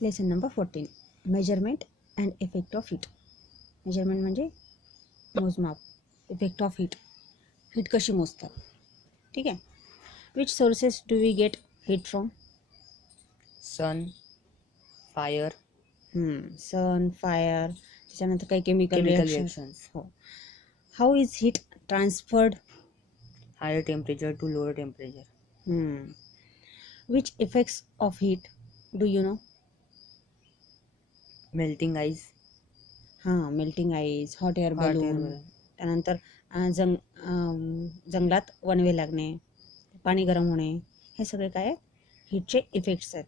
Lesson number 14, measurement and effect of heat. Measurement म्हणजे मोजमाप, effect of heat, heat कशी मोजतात. ठीक आहे. Which sources do we get heat from? Sun, fire, sun, fire, त्याच्यानंतर काही केमिकल केमिकल रिॲक्शन. रिएक्शन्स, हो. How is heat transferred? Higher temperature to lower temperature. Which effects of heat do you know? Melting ice, melting ice, hot air hot air balloon, balloon, त्यानंतर जंगलात वणवे लागणे, पाणी गरम होणे, हे सगळे काय आहेत? हीटचे इफेक्ट्स आहेत.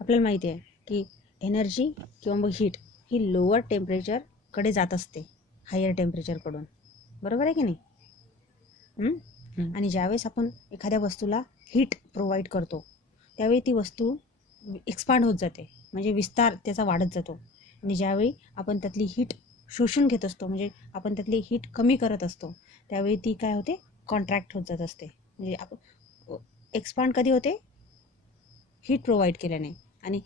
आपल्याला माहिती आहे की एनर्जी किंवा मग हीट ही लोअर टेम्परेचरकडे जात असते हायर टेम्परेचरकडून. बरोबर आहे की नाही? आणि ज्यावेळेस आपण एखाद्या वस्तूला हीट प्रोव्हाइड करतो त्यावेळी ती वस्तू एक्सपांड होत जाते, म्हणजे विस्तार त्याचा वाढत जातो. आणि ज्यावेळी आपण त्यातली हीट शोषून घेत असतो, म्हणजे आपण त्यातली हीट कमी करत असतो, त्यावेळी ती काय होते? कॉन्ट्रॅक्ट होत जात असते. म्हणजे आपण एक्सपांड कधी होते? हीट प्रोव्हाइड केल्याने. आणि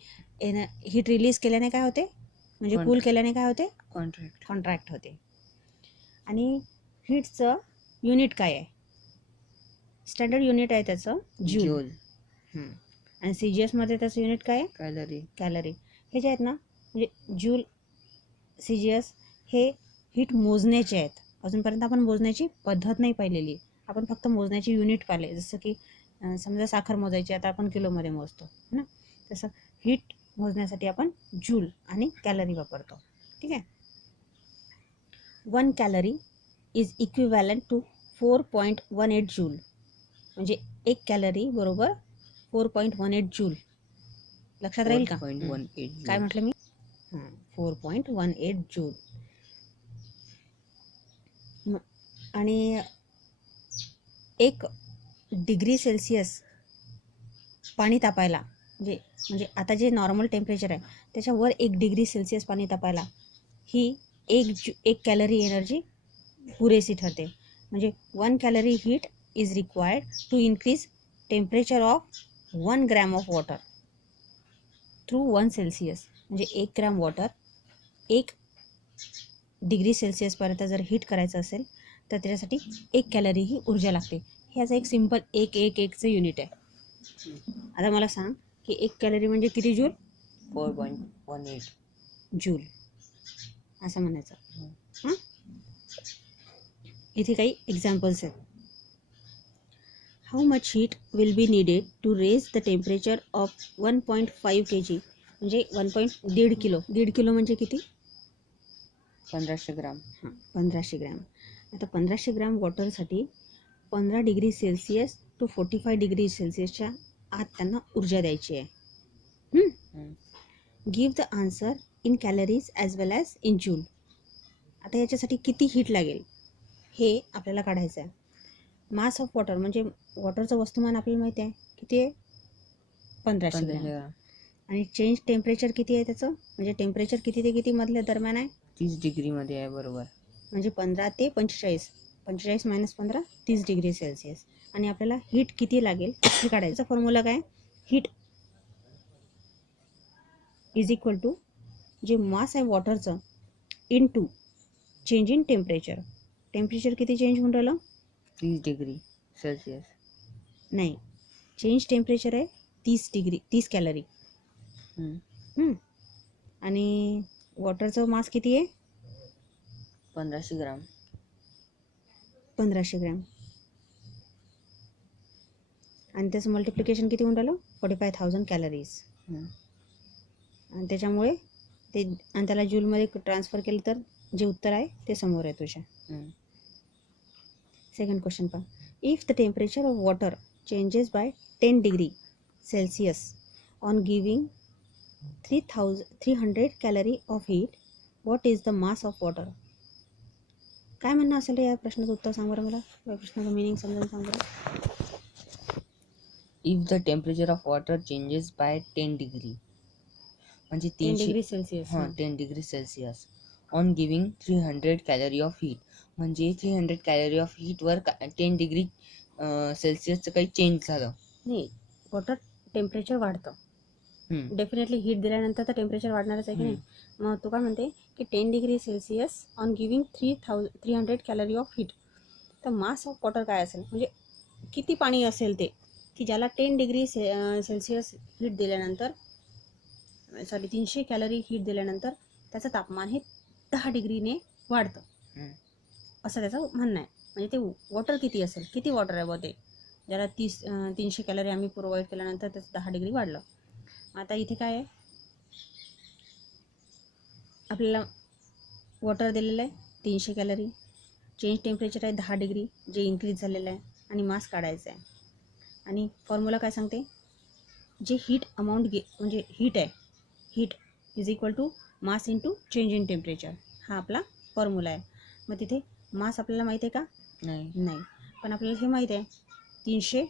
हीट रिलीज केल्याने काय होते? म्हणजे कूल केल्याने काय होते? कॉन्ट्रॅक्ट होते. आणि हीटचं युनिट काय आहे? स्टँडर्ड युनिट आहे त्याचं जूल. आणि CGS त्याचं युनिट काय आहे? कॅलरी. हे जे आहेत ना, म्हणजे जूल, CGS हे हीट मोजण्याचे आहेत. अजूनपर्यंत आपण मोजण्याची पद्धत नाही पाहिलेली, आपण फक्त मोजण्याचे युनिट पाहिले. जसं की समजा साखर मोजायची, आता आपण किलोमध्ये मोजतो ना, तसं हीट मोजण्यासाठी आपण जूल आणि कॅलरी वापरतो. ठीक आहे. 1 calorie is equivalent to 4.18 joule. म्हणजे 1 कॅलरी बरोबर 4.18 जूल. लक्षात राहील का? काय म्हटलं मी? 4.18 जूल. आणि 1 डिग्री सेल्सिअस पाणी तापायला, म्हणजे आता जे नॉर्मल टेम्परेचर आहे त्याच्यावर 1 डिग्री सेल्सिअस पाणी तापायला ही 1 कॅलरी एनर्जी पुरेशी ठरते. म्हणजे 1 calorie heat is required to increase temperature of 1 gram of water through 1 Celsius. म्हणजे 1 ग्रॅम वॉटर 1 डिग्री सेल्सिअसपर्यंत जर हीट करायचं असेल तर त्याच्यासाठी 1 कॅलरी ही ऊर्जा लागते. ह्याचं एक सिम्पल 1 युनिट आहे. आता मला सांग की 1 कॅलरी म्हणजे किती जूल? 4.18 जूल असं म्हणायचं. इथे काही एक्झाम्पल्स आहेत. How much heat will be needed to raise the temperature of 1.5 kg. म्हणजे 1.5 किलो. 1.5 किलो म्हणजे किती? 1500 ग्राम. 1500 ग्रॅम. आता 1500 ग्रॅम वॉटरसाठी 15 डिग्री सेल्सिअस टू 45 डिग्री सेल्सिअसच्या आत त्यांना ऊर्जा द्यायची आहे. Give the answer in calories as well as in joule. आता याच्यासाठी किती हीट लागेल हे आपल्याला काढायचं आहे. मास ऑफ वॉटर म्हणजे वॉटरचं वस्तुमान आपल्याला माहिती आहे किती आहे? 1500 ग्रॅम. आणि चेंज टेम्परेचर किती आहे त्याचं? म्हणजे टेम्परेचर किती ते किती मधल्या दरम्यान आहे? 30 डिग्रीमध्ये आहे. बरोबर. म्हणजे 15 ते 45. 45 - 15 30 डिग्री सेल्सिअस. आणि आपल्याला हीट किती लागेल हे काढायचं. फॉर्म्युला काय? हीट इज इक्वल टू जे मास आहे वॉटरचं in to change in temperature. Temperature किती चेंज होऊन राहिलं? 30 डिग्री सेल्सिअस. नाही, चेंज टेम्परेचर आहे 30 कॅलरी. आणि वॉटरचं मास किती आहे? 1500 ग्राम. 1500 ग्रॅम. आणि त्याचं मल्टिप्लिकेशन किती होऊन राहिलं? 45,000 कॅलरीज. आणि त्याच्यामुळे ते आणि त्याला जूलमध्ये ट्रान्सफर केलं तर जे उत्तर आहे ते समोर आहे तुझ्या. सेकंड क्वेश्चन पहा. If the temperature of water changes by 10 degree Celsius on giving 300 calorie of heat, what is the mass of water? काय म्हणणं असेल या प्रश्नाचं उत्तर सांग बरं मला. या प्रश्नाचं मिनिंग समजावून सांग बरं. If the temperature of water changes by 10 degree म्हणजे 10 degree Celsius. 10 degree Celsius on giving 300 calorie of heat. म्हणजे 300 कॅलरी ऑफ हीटवर 10 डिग्री सेल्सिअसचं काही चेंज झालं नाही, वॉटर टेम्परेचर वाढतं. डेफिनेटली हीट दिल्यानंतर तर टेम्परेचर वाढणारच आहे की नाही. मग तो काय म्हणते की 10 degree Celsius on giving 300 calorie of heat. तर मास ऑफ वॉटर काय असेल, म्हणजे किती पाणी असेल ते, की ज्याला 10 डिग्री सेल्सिअस हीट दिल्यानंतर, 300 कॅलरी हीट दिल्यानंतर त्याचं तापमान हे 10 डिग्रीने वाढतं, असं त्याचं म्हणणं आहे. म्हणजे ते वॉटर किती असेल, किती वॉटर आहे बघ ते, ज्याला 300 कॅलरी आम्ही प्रोव्हाइड केल्यानंतर त्याचं 10 डिग्री वाढलं. आता इथे काय आहे, आपल्याला वॉटर दिलेलं आहे 300 कॅलरी, चेंज टेम्परेचर आहे 10 डिग्री जे इन्क्रीज झालेलं आहे, आणि मास काढायचा आहे. आणि फॉर्म्युला काय सांगते, जे हीट अमाऊंट म्हणजे हीट आहे, heat is equal to mass into change in temperature, हा आपला फॉर्म्युला आहे. मग तिथे मास आपल्याला माहीत आहे का? नाही. पण आपल्याला हे माहीत आहे 300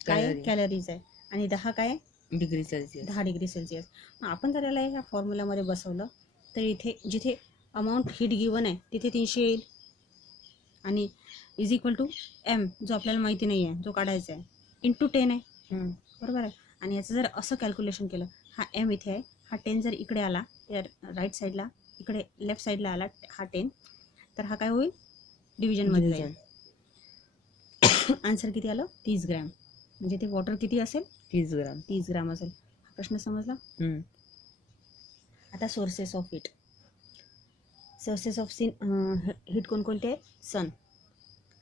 काय कॅलरीज आहे आणि 10 काय डिग्री सेल्सिअस, 10 डिग्री सेल्सिअस. मग आपण जर याला या फॉर्म्युल्यामध्ये बसवलं तर इथे जिथे अमाऊंट हीट गिवन आहे तिथे 300 येईल, आणि इज इक्वल टू एम जो आपल्याला माहिती नाही आहे, जो काढायचा आहे, इंटू 10 आहे. बरोबर आहे. आणि याचं जर असं कॅल्क्युलेशन केलं, हा एम इथे आहे, हा 10 जर इकडे आला, या राईट साईडला, इकडे लेफ्ट साईडला आला हा 10, तर हा काय होईल, डिव्हिजनमध्ये जाईल. आन्सर किती आलं, 30 ग्रॅम. म्हणजे ते वॉटर किती असेल, 30 ग्राम असेल. हा प्रश्न समजला. आता sources of heat. Sources of heat कोणकोणते आहे, सन.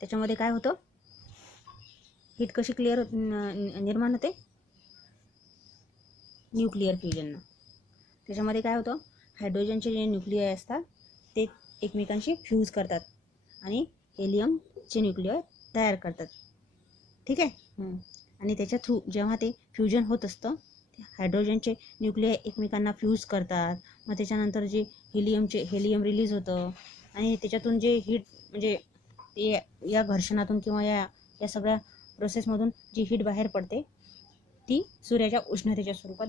त्याच्यामध्ये काय होतं, हीट कशी निर्माण होते, न्यूक्लिअर फ्युजननं. त्याच्यामध्ये काय होतं, हायड्रोजनचे जे न्यूक्लियर असतात ते एकमेकांशी फ्यूज करतात आणि हेलियमचे न्यूक्लियर तयार करतात. ठीक आहे. आणि त्याच्या थ्रू जेव्हा ते फ्युजन होत असतं, हायड्रोजनचे न्यूक्लियर एकमेकांना फ्यूज करतात. मग त्याच्यानंतर जे हेलियम रिलीज होतं, आणि त्याच्यातून जे हीट, म्हणजे ते या घर्षणातून किंवा या सगळ्या प्रोसेसमधून जी हीट बाहेर पडते ती सूर्याच्या उष्णतेच्या स्वरूपात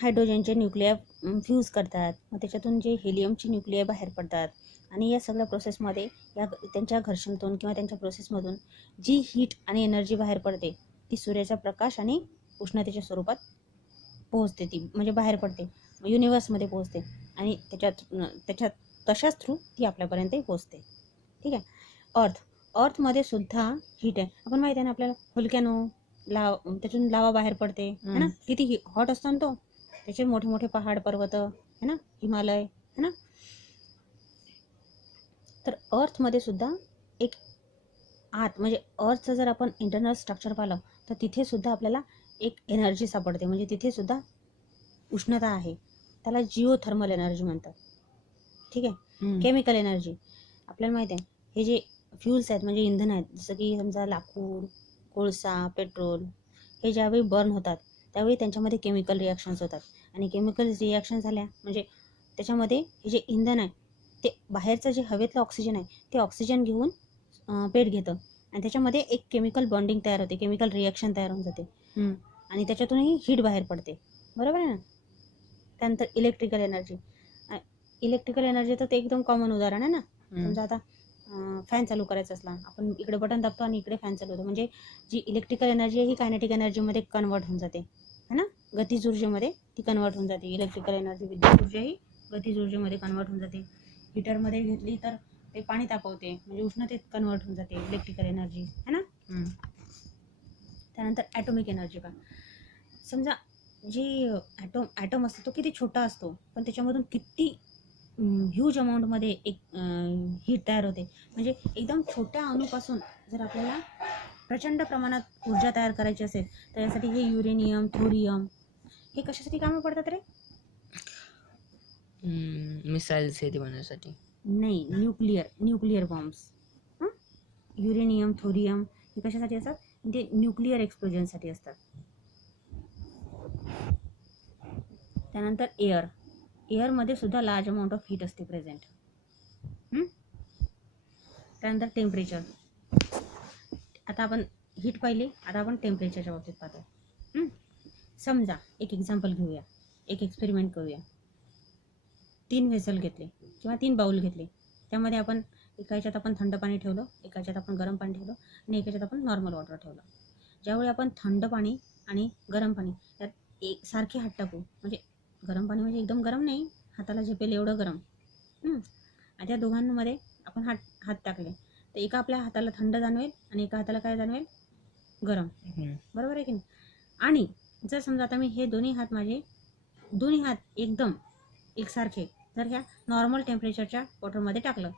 हायड्रोजनचे न्यूक्लियर फ्यूज करतात. मग त्याच्यातून जे हेलियमचे न्यूक्लियर बाहेर पडतात, आणि या सगळ्या प्रोसेसमध्ये त्यांच्या घर्षणातून किंवा त्यांच्या प्रोसेसमधून जी हीट आणि एनर्जी बाहेर पडते ती सूर्याचा प्रकाश आणि उष्णतेच्या स्वरूपात पोहोचते, ती म्हणजे बाहेर पडते, युनिवर्समध्ये पोहोचते, आणि त्याच्यात तशाच थ्रू ती आपल्यापर्यंत पोहोचते. ठीक आहे. अर्थमध्ये सुद्धा हीट आहे. आपण माहिती आहे ना आपल्याला, व्होल्कॅनो त्यातून लावा बाहेर पडते है ना, किती हॉट असतो ना तो, त्याचे मोठे मोठे पहाड पर्वत है ना, हिमालय है ना. तर अर्थमध्ये सुद्धा एक म्हणजे अर्थचं जर आपण इंटरनल स्ट्रक्चर पाहिलं तर तिथे सुद्धा आपल्याला एक एनर्जी सापडते, म्हणजे तिथे सुद्धा उष्णता आहे. त्याला जिओथर्मल एनर्जी म्हणतात. ठीक आहे. केमिकल एनर्जी आपल्याला माहिती आहे, हे जे फ्यूल्स आहेत म्हणजे इंधन आहेत, जसं की समजा लाकूड, कोळसा, पेट्रोल, हे ज्यावेळी बर्न होतात त्यावेळी त्यांच्यामध्ये केमिकल रिॲक्शन्स होतात, आणि केमिकल रिॲक्शन झाल्या म्हणजे त्याच्यामध्ये हे जे इंधन आहे ते बाहेरचं जे हवेतलं ऑक्सिजन आहे ते ऑक्सिजन घेऊन पेट घेतं, आणि त्याच्यामध्ये एक केमिकल बॉन्डिंग तयार होते, केमिकल रिॲक्शन तयार होऊन जाते, आणि त्याच्यातूनही हीट बाहेर पडते. बरोबर आहे ना. त्यानंतर इलेक्ट्रिकल एनर्जी तर ते एकदम कॉमन उदाहरण आहे ना. समजा आता फॅन चालू करायचा असला, आपण इकडे बटन दाबतो आणि इकडे फॅन चालू होतो, म्हणजे जी इलेक्ट्रिकल एनर्जी आहे ही कायनेटिक एनर्जीमध्ये कन्वर्ट होऊन जाते है ना, गतिज ऊर्जेमध्ये ती कन्वर्ट होऊन जाते. इलेक्ट्रिकल एनर्जी, विद्युत ऊर्जा ही गतिज ऊर्जेमध्ये कन्वर्ट होऊन जाते. हीटरमध्ये घेतली तर ते पाणी तापवते, म्हणजे उष्णतेत कन्वर्ट होऊन जाते इलेक्ट्रिकल एनर्जी है ना. त्यानंतर ॲटॉमिक एनर्जी पहा. समजा जी ॲटम असतो तो किती छोटा असतो, पण त्याच्यामधून किती ह्यूज अमाऊंटमध्ये एक हीट तयार होते. म्हणजे एकदम छोट्या अणूपासून जर आपल्याला प्रचंड प्रमाणात ऊर्जा तयार करायची असेल तर यासाठी हे युरेनियम, थोरियम हे कशासाठी कामं पडतात रे? मिसाईल्स हे बनवण्यासाठी नाही, न्यूक्लिअर बॉम्ब्स. युरेनियम, थोरियम हे कशासाठी असतात, ते न्यूक्लिअर एक्सप्लोजनसाठी असतात. त्यानंतर एअरमध्ये सुद्धा लार्ज अमाऊंट ऑफ हीट असते प्रेझेंट. त्यानंतर टेम्परेचर. आता आपण हीट पाहिली, आता आपण टेम्परेचरच्या बाबतीत पाहतो. समजा एक एक्झाम्पल घेऊया, एक एक्सपेरिमेंट करूया. 3 व्हेसल घेतले किंवा 3 बाउल घेतले. त्यामध्ये आपण एका ह्याच्यात आपण थंड पाणी ठेवलं, एका ह्याच्यात आपण गरम पाणी ठेवलं आणि एका ह्याच्यात आपण नॉर्मल वॉटर ठेवलं. ज्यावेळी आपण थंड पाणी आणि गरम पाणी त्यात सारखे हात टाकू, म्हणजे गरम पाणी म्हणजे एकदम गरम नाही, हाताला झेपेल एवढं गरम. आणि त्या दोघांमध्ये आपण हात टाकले तर एका आपल्या हाताला थंड जाणवेल आणि एका हाताला काय जाणवेल, गरम. बरोबर आहे की नाही? आणि जर समजा आता मी हे दोन्ही हात एकदम एकसारखे जर ह्या नॉर्मल टेम्परेचरच्या वॉटरमध्ये टाकलं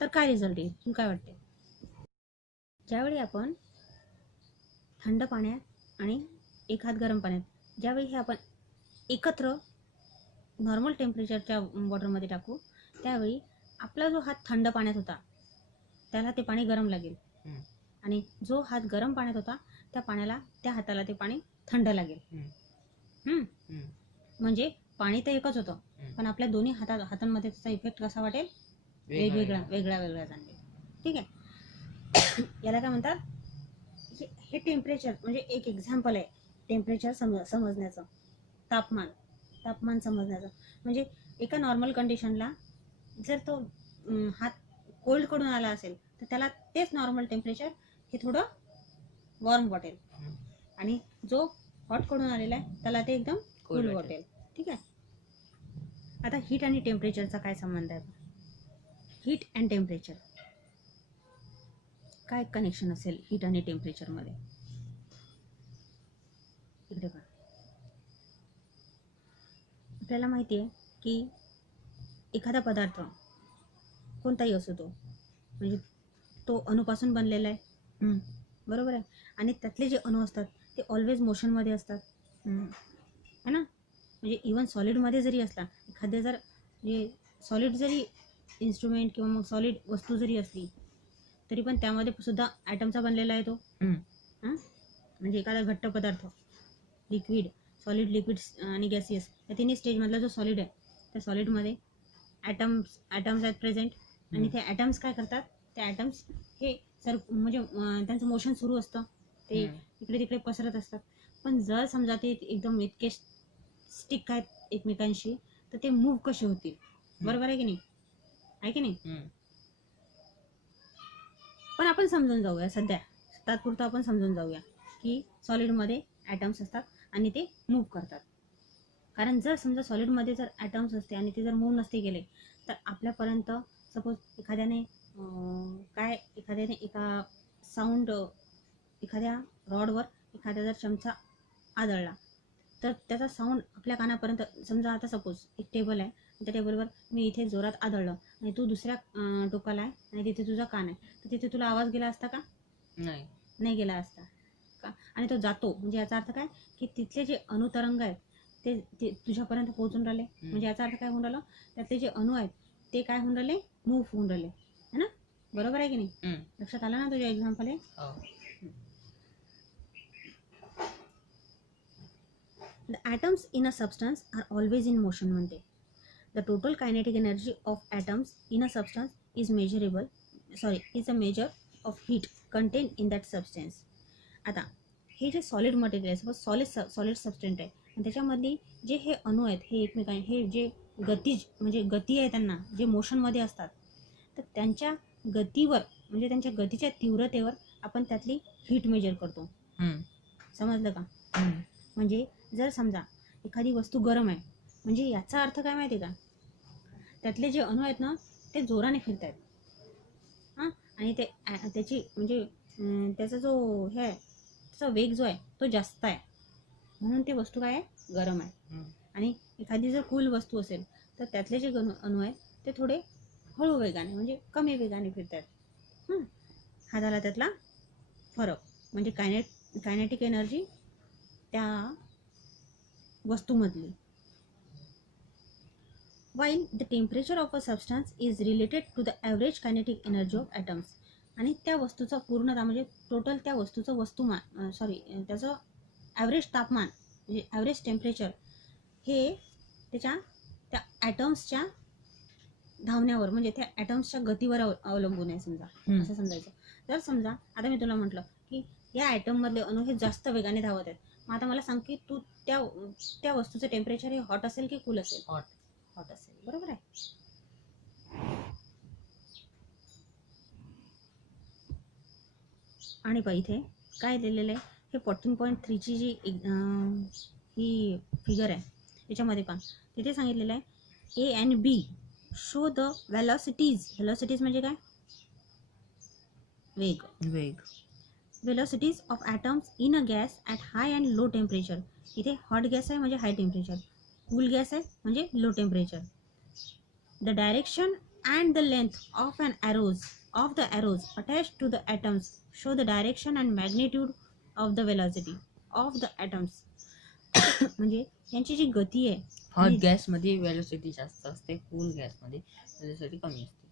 तर काय रिझल्ट येईल, तुला काय वाटते? ज्यावेळी आपण थंड पाण्यात आणि एक हात गरम पाण्यात, ज्यावेळी हे आपण एकत्र नॉर्मल टेम्परेचरच्या वॉटरमध्ये टाकू, त्यावेळी आपला जो हात थंड पाण्यात होता त्याला ते पाणी गरम लागेल आणि जो हात गरम पाण्यात होता त्या हाताला ते पाणी थंड लागेल. म्हणजे पाणी तर एकच होतं, पण आपल्या दोन्ही हातांमध्ये त्याचा इफेक्ट कसा वाटेल, वेगळा जाणवेल. ठीक आहे. याला काय म्हणतात, हे टेम्परेचर म्हणजे एक एक्झाम्पल आहे टेम्परेचर समजण्याचं, तापमान समजण्याचं. म्हणजे एका नॉर्मल कंडिशनला जर तो हात कोल्ड कडून आला असेल तर त्याला तेच नॉर्मल टेम्परेचर हे थोडं वॉर्म वाटेल आणि जो हॉट कडून आलेला आहे त्याला ते एकदम कूल वाटेल. ठीक आहे. आता हीट आणि टेम्परेचरचा काय संबंध आहे? हीट अँड टेम्परेचर काय कनेक्शन असेल हीट आणि टेम्परेचरमध्ये? इकडे पहा. आपल्याला माहिती आहे की एखादा पदार्थ कोणताही असो तो, म्हणजे तो अणूपासून बनलेला आहे, बरोबर आहे, आणि त्यातले जे अणू असतात ते ऑलवेज मोशनमध्ये असतात, है ना. म्हणजे इवन सॉलिडमध्ये जरी असला, एखाद्या जर म्हणजे सॉलिड जरी इन्स्ट्रुमेंट किंवा मग सॉलिड वस्तू जरी असली तरी पण त्यामध्ये सुद्धा ॲटमचा बनलेला आहे तो. म्हणजे एखादा घट्ट पदार्थ, लिक्विड, सॉलिड, लिक्विड आणि गॅसियस या तिन्ही स्टेजमधला जो सॉलिड आहे त्या सॉलिडमध्ये ॲटम्स आहेत प्रेझेंट. आणि ते ॲटम्स काय करतात, ते ॲटम्स हे म्हणजे त्यांचं मोशन सुरू असतं, ते इकडे तिकडे पसरत असतात. पण जर समजा ते एकदम इतके स्टिक आहेत एकमेकांशी तर ते मूव्ह कसे होतील? बरोबर आहे की नाही? आहे की नाही? पण आपण समजून जाऊया, सध्या तात्पुरतं आपण समजून जाऊया की सॉलिडमध्ये ॲटम्स असतात आणि ते मूव्ह करतात. कारण जर समजा सॉलिडमध्ये जर ॲटम्स असते आणि ते जर मूव्ह नसते गेले तर आपल्यापर्यंत सपोज एखाद्याने एका साऊंड, एखाद्या रॉडवर एखाद्या जर चमचा आदळला तर त्याचा साऊंड आपल्या कानापर्यंत, समजा आता सपोज एक टेबल आहे, त्या टेबलवर मी इथे जोरात आदळलं आणि तू दुसऱ्या टोकाला आहे आणि तिथे तुझा कान आहे, तर तिथे तुला आवाज गेला असता का? नाही गेला असता का? आणि तो जातो, म्हणजे याचा अर्थ काय की तिथले जे अणुतरंग आहेत ते तुझ्यापर्यंत पोहोचून राहिले. म्हणजे याचा अर्थ काय होऊन राहिलं, त्यातले जे अणू आहेत ते काय होऊन राहिले, मूव्ह होऊन राहिले, है ना. बरोबर आहे की नाही? लक्षात आलं ना तुझ्या एक्झाम्पल आहे? The atoms in a substance are always in motion म्हणते. The total kinetic energy of atoms in a substance is a measure of heat contained in that substance. आता हे जे सॉलिड मटेरियल आहे, सॉलिड सबस्टंट आहे आणि त्याच्यामध्ये जे हे अणू आहेत हे हे जे गती आहे त्यांना, जे मोशनमध्ये असतात, तर त्यांच्या गतीवर म्हणजे त्यांच्या गतीच्या तीव्रतेवर आपण त्यातली हीट मेजर करतो. समजलं का? म्हणजे जर समजा एखादी वस्तू गरम आहे म्हणजे याचा अर्थ काय माहिती आहे का, त्यातले जे अणू आहेत ना ते जोराने फिरत आहेत आणि त्याची म्हणजे त्याचा जो हे आहे त्याचा वेग जो आहे तो जास्त आहे, म्हणून ती वस्तू काय आहे, गरम आहे. आणि एखादी जर कूल वस्तू असेल तर त्यातले जे अणू आहेत ते थोडे हळू वेगाने म्हणजे कमी वेगाने फिरत आहेत. हा झाला त्यातला फरक, म्हणजे कायनेटिक एनर्जी त्या वस्तूमधली. While the temperature of a substance is related to the average kinetic energy of atoms. आणि त्या वस्तूचा पूर्णता म्हणजे टोटल त्या वस्तूचं त्याचं ॲव्हरेज तापमान म्हणजे ॲव्हरेज टेम्परेचर हे त्या ॲटम्सच्या धावण्यावर म्हणजे त्या ॲटम्सच्या गतीवर अवलंबून आहे, समजा असं समजायचं. जर समजा आता मी तुला म्हटलं की या ॲटममधले अणू हे जास्त वेगाने धावत आहेत, मग आता मला सांग की तू त्या वस्तूचं टेम्परेचर हे हॉट असेल की कूल असेल? हॉट असेल, बरोबर आहे. आणि पहा इथे काय दिलेलं आहे, हे 14.3ची जी ही फिगर आहे याच्यामध्ये पहा तिथे सांगितलेलं आहे A and B show the velocities म्हणजे काय, वेग. Velocities of atoms in a gas at high and low temperature. इथे हॉट गॅस आहे म्हणजे हाय टेम्परेचर, कूल गॅस आहे म्हणजे low temperature. The direction and the length of the arrows attached to the atoms show the direction and magnitude of the velocity of the atoms. म्हणजे यांची जी गती आहे, hot गॅसमध्ये velocity जास्त असते, cool गॅसमध्ये velocity कमी असते.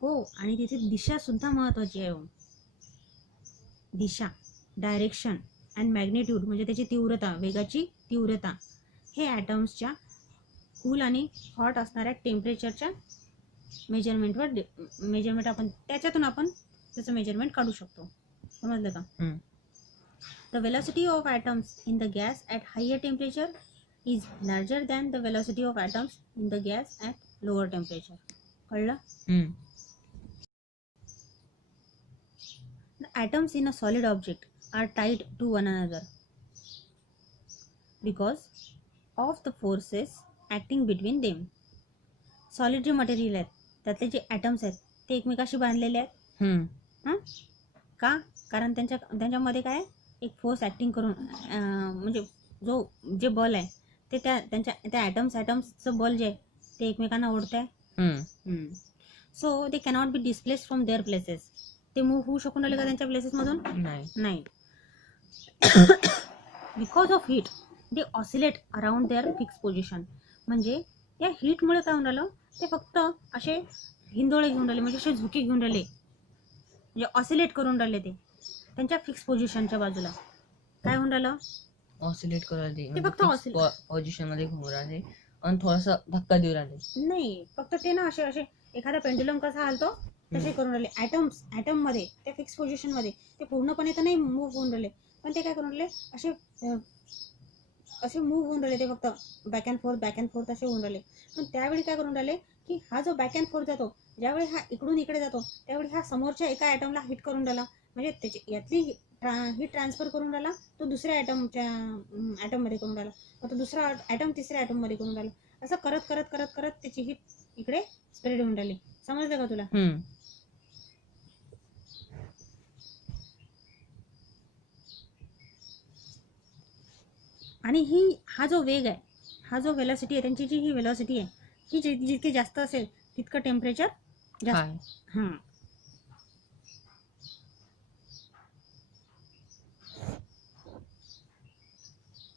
हो, आणि तिथे दिशा सुद्धा महत्वाची आहे. दिशा, डायरेक्शन अँड मॅग्नेट्यूड म्हणजे त्याची तीव्रता, वेगाची तीव्रता, हे ॲटम्सच्या कूल आणि हॉट असणाऱ्या टेम्परेचरच्या मेजरमेंट आपण त्याच्यातून आपण त्याचं मेजरमेंट काढू शकतो. समजलं का? The velocity of atoms in the gas at higher temperature is larger than the velocity of atoms in the gas at lower temperature. कळलं? The atoms in a solid object are tied to one another because of the forces acting between them. Solid जे material आहेत त्यातले जे atoms आहेत ते एकमेकाशी बांधलेले आहेत. का? कारण त्यांच्यामध्ये काय एक फोर्स ॲक्टिंग करून म्हणजे जे बल आहे ते त्या ॲटम्सचं बल जे आहे ते एकमेकांना ओढत आहे. So they cannot be displace from their places. ते मूव्ह होऊ शकून राहिले का त्यांच्या प्लेसेसमधून? नाही. Because of heat they oscillate around their fix position. म्हणजे या हीटमुळे काय होऊन राहिलं, ते फक्त असे हिंदोळे घेऊन राहिले, म्हणजे असे झुके घेऊन राहिले, म्हणजे ऑसिलेट करून राहिले ते त्यांच्या फिक्स पोझिशनच्या बाजूला. काय होऊन राहिलं? ऑसिलेट करून राहिले, ते फक्त पोझिशन मध्ये घुमून राहिले आणि थोडासा धक्का देऊ राहिले. नाही, फक्त ते ना असे एखादा पेंडुलम कसा हालतो तसे करून राहिले. ॲटम मध्ये त्या फिक्स पोझिशन मध्ये ते पूर्णपणे तर नाही मूव्ह होऊन राहिले, पण ते काय करून राहिले, असे मूव्ह होऊन राहिले, ते फक्त बॅक अँड फोर्थ असे होऊन राहिले. पण त्यावेळी काय करून राहिले की हा जो बॅक अँड फोर्थ जातो, ज्यावेळी हा इकडून इकडे जातो त्यावेळी हा समोरच्या एका ॲटमला हिट करून राहिला, म्हणजे त्याची यातली हीट ट्रान्सफर करून राहिला, तो दुसऱ्या ॲटममध्ये करून राहिला, तो दुसरा ॲटम तिसऱ्या ॲटममध्ये करून राहिला. असं करत करत करत करत त्याची हीट इकडे स्प्रेड होऊन राहिली. समजलं का तुला? आणि हा जो वेग आहे, हा जो वेलॉसिटी आहे, त्यांची जी ही वेलॉसिटी आहे ही जितकी जास्त असेल तितकं टेम्परेचर जास्त.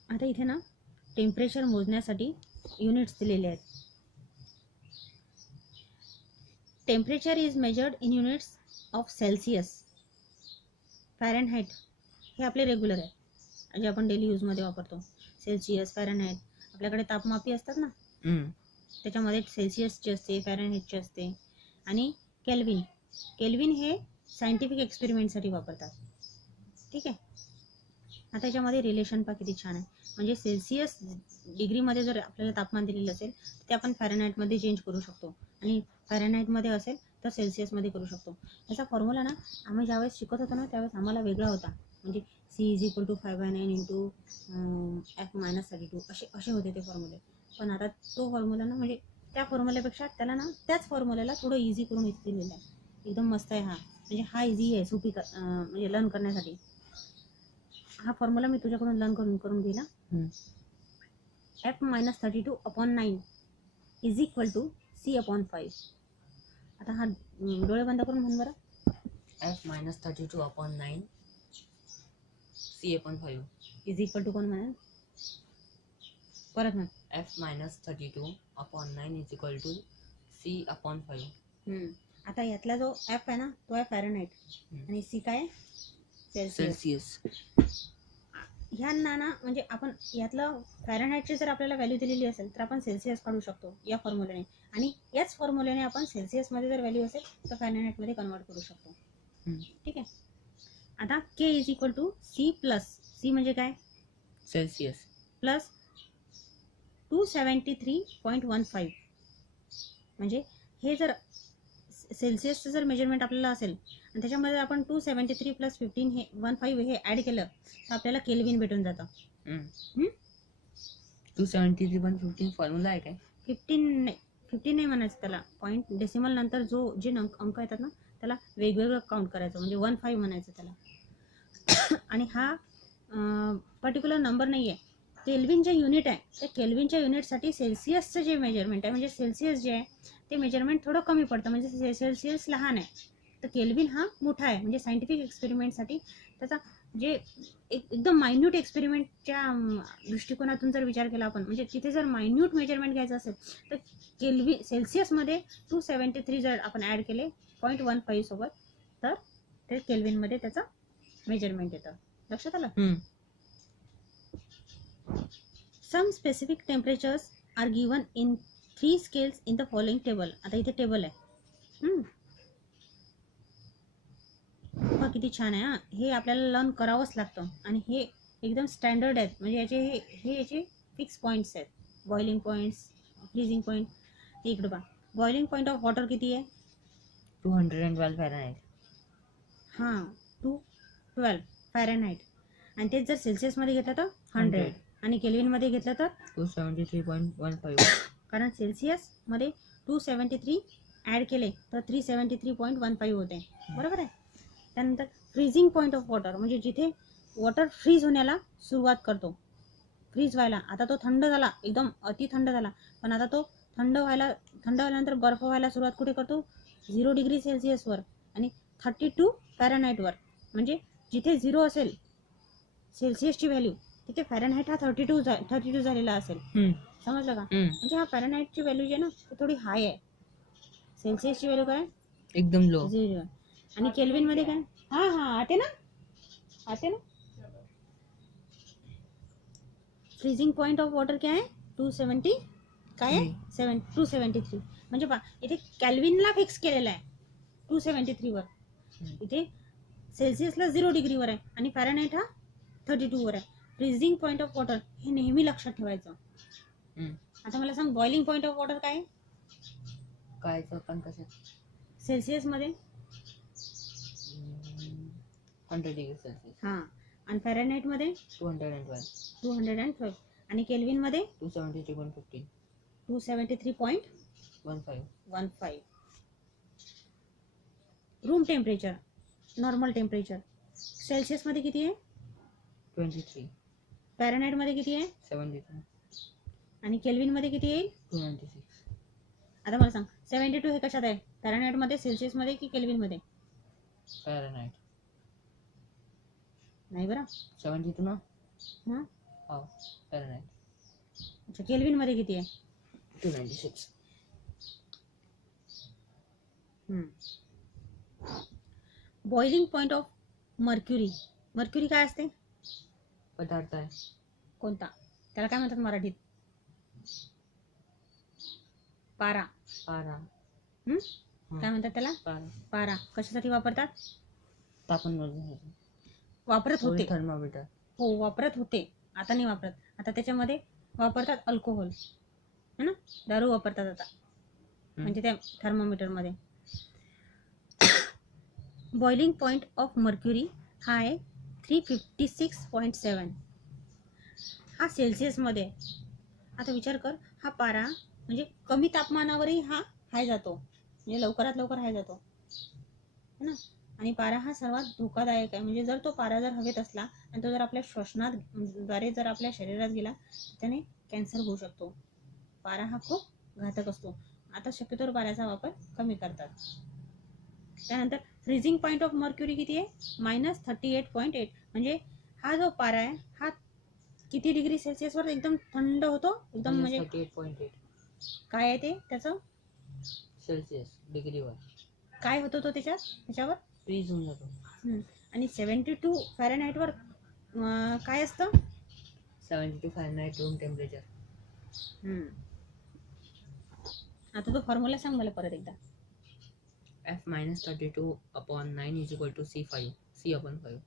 आता इथे ना टेम्परेचर मोजण्यासाठी युनिट्स दिलेले आहेत. Temperature is measured in units of Celsius, Fahrenheit हे आपले रेग्युलर आहे जे आपण डेली यूजमध्ये वापरतो. सेल्सिअस, फॅरेनहाइट आपल्याकडे तापमापी असतात ना, त्याच्यामध्ये सेल्सिअसचे असते, फॅरेनहाइटचे असते. आणि केल्विन हे सायंटिफिक एक्सपेरिमेंटसाठी वापरतात. ठीक आहे. आता त्याच्यामध्ये रिलेशन पहा किती छान आहे. म्हणजे सेल्सिअस डिग्रीमध्ये जर आपल्याला तापमान दिलेलं असेल ते आपण फॅरेनहाइटमध्ये चेंज करू शकतो, आणि फॅरेनहाइटमध्ये असेल तर सेल्सिअसमध्ये करू शकतो. याचा फॉर्म्युला ना आम्ही ज्यावेळेस शिकत होतो ना त्यावेळेस आम्हाला वेगळा होता. म्हणजे C=5/9 × F-32 असे होते ते फॉर्म्युले. पण आता तो फॉर्म्युला ना म्हणजे त्या फॉर्म्युल्यापेक्षा त्याला ना त्याच फॉर्म्युल्याला थोडं इझी करून दिलेलं आहे. एकदम मस्त आहे हा. म्हणजे हा इझी आहे सोपी म्हणजे लर्न करण्यासाठी. हा फॉर्म्युला मी तुझ्याकडून लर्न करून घेला. F-32/9 = C/5. आता हा डोळे बंद करून म्हण बरं. F-32/9 C/5 = कोण म्हणा परत म्हण. F-32/9 = C/5. आता यातला जो F आहे ना तो आहे फॅरेनहाइट आणि C काय आहे? सेल्सिअस. ह्यांना ना म्हणजे आपण यातलं फॅरेनहाइटची जर आपल्याला व्हॅल्यू दिलेली असेल तर आपण सेल्सिअस काढू शकतो या फॉर्म्युल्याने, आणि याच फॉर्म्युल्याने आपण सेल्सिअसमध्ये जर व्हॅल्यू असेल तर फॅरेनहाइटमध्ये कन्वर्ट करू शकतो. ठीक आहे. आता K = C+, म्हणजे काय? सेल्सिअस, प्लस 273.15 म्हणजे हे जर सेल्सिअसचं जर मेजरमेंट आपल्याला असेल आणि त्याच्यामध्ये आपण 273 + 15 हे 15 हे ॲड केलं तर आपल्याला केल्विन भेटून जातं. 273.15 फॉर्म्युला आहे काय? 15 नाही म्हणायचं त्याला, पॉईंट डेसिमल नंतर जे अंक येतात ना त्याला वेगवेगळं काउंट करायचं, म्हणजे 15 म्हणायचं त्याला. आणि हा पर्टिक्युलर नंबर नाही आहे, केल्विन जे युनिट आहे त्या केल्विनच्या युनिटसाठी सेल्सिअसचं जे मेजरमेंट आहे, म्हणजे सेल्सिअस जे आहे ते मेजरमेंट थोडं कमी पडतं, म्हणजे सेल्सिअस लहान आहे तर केल्विन हा मोठा आहे. म्हणजे सायंटिफिक एक्सपेरिमेंटसाठी त्याचा जे एकदम मायन्यूट एक्सपेरिमेंटच्या दृष्टिकोनातून जर विचार केला आपण, म्हणजे तिथे जर मायन्यूट मेजरमेंट घ्यायचं असेल तर केल्विन सेल्सिअसमध्ये 273 जर आपण ॲड केले 0.15 सोबत तर ते केल्विनमध्ये त्याचं मेजरमेंट येतं. लक्षात आलं? Some specific temperatures are given in 3 scales in the following table. आता इथे टेबल आहे. हा किती छान आहे. हे आपल्याला लर्न करावंच लागतं आणि हे एकदम स्टँडर्ड आहेत. म्हणजे याचे फिक्स पॉईंट्स आहेत. Boiling points, freezing point. इकडे पहा, बॉइलिंग पॉईंट ऑफ वॉटर किती आहे? 212 फॅरनहाइट. हां, 212 फॅरनहाइट. आणि तेच जर सेल्सिअसमध्ये घेतलं तर 100 आणि केल्विनमध्ये घेतलं तर 273.15. कारण सेल्सिअसमध्ये 273 ॲड केले तर 373.15 होते. बरोबर आहे. त्यानंतर फ्रीजिंग पॉईंट ऑफ वॉटर, म्हणजे जिथे वॉटर फ्रीज होण्याला सुरुवात करतो, फ्रीज व्हायला. आता तो थंड झाला, एकदम अति थंड झाला, पण आता तो थंड व्हायल्यानंतर बर्फ व्हायला सुरुवात कुठे करतो? 0 डिग्री सेल्सिअसवर आणि 32 फॅरनहाइटवर. म्हणजे जिथे 0 असेल सेल्सिअसची व्हॅल्यू तिथे फॅरनहाइट हा 32 झालेला असेल. समजलं का? म्हणजे हा फॅरनहाइटची व्हॅल्यू जी आहे ना ती थोडी हाय आहे. सेल्सिअसची व्हॅल्यू काय? एकदम लो. 0. आणि केल्विनमध्ये काय? आते ना. फ्रीजिंग पॉइंट ऑफ वॉटर क्या है? 270 काय आहे? 273. म्हणजे पहा इथे कॅल्विनला फिक्स केलेला आहे 273 वर. इथे सेल्सिअसला 0 डिग्रीवर आहे आणि फॅरनहाइट हा 32 वर आहे. फ्रीजिंग पॉइंट ऑफ वॉटर हे नेहमी लक्षात ठेवायचं. आता मला सांग, बॉइलिंग पॉइंट ऑफ वॉटर काय? पण कसं? सेल्सिअसमध्ये 100 डिग्री सेल्सिअस. हां, आणि फॅरनहाइटमध्ये 212 आणि केल्विनमध्ये 273.15. 273.15. रूम टेम्परेचर, नॉर्मल टेम्परेचर सेल्सिअसमध्ये किती आहे? 23. फॅरनहाइटमध्ये किती आहे? 72. आणि केल्विनमध्ये किती येईल? 296. आता मला सांग, 72 हे कशात आहे? फॅरनहाइटमध्ये, सेल्सिअसमध्ये की केल्विनमध्ये? फॅरनहाइट. नाही बरं. 72 ना? हां, हो, फॅरनहाइट. अच्छा, केल्विनमध्ये किती आहे? 296. Boiling point of mercury. Mercury काय असते? पदार्थ आहे. कोणता? त्याला काय म्हणतात मराठीत? पारा. काय म्हणतात त्याला? पारा. कशासाठी वापरतात? तापमान मोजण्यासाठी. वापरत होते. थर्मामीटर. हो, वापरत होते. आता नाही वापरत. आता त्याच्यामध्ये वापरतात अल्कोहोल, है ना? दारू वापरतात आता, म्हणजे त्या थर्मामीटरमध्ये. बॉइलिंग पॉइंट ऑफ मर्क्युरी हा आहे 356.7. हा सेल्सिअसमध्ये. आता विचार कर, हा पारा म्हणजे कमी तापमानावरही हा हाय जातो, म्हणजे लवकरात लवकर हाय जातो, है ना? आणि पारा हा सर्वात धोकादायक आहे. म्हणजे जर तो पारा जर हवेत असला आणि तो जर आपल्या श्वसनाद्वारे जर आपल्या शरीरात गेला तर त्याने कॅन्सर होऊ शकतो. पारा हा खूप घातक असतो. आता शक्यतोवर पाऱ्याचा वापर कमी करतात. त्यानंतर फ्रीजिंग पॉइंट ऑफ मर्क्युरी किती आहे? -38.8. म्हणजे हा जो पारा आहे हा किती डिग्री सेल्सिअसवर एकदम थंड होतो? एकदम म्हणजे 38.8 काय आहे ते त्याचं? सेल्सिअस डिग्रीवर. काय होतो तो त्याच्यावर? फ्रीज होऊन जातो. आणि 72 फॅरनहाइटवर काय असतं? 72 फॅरनहाइट रूम टेम्परेचर. आता तो फॉर्म्युला सांग मला परत एकदा. F - 32/9 = C/5.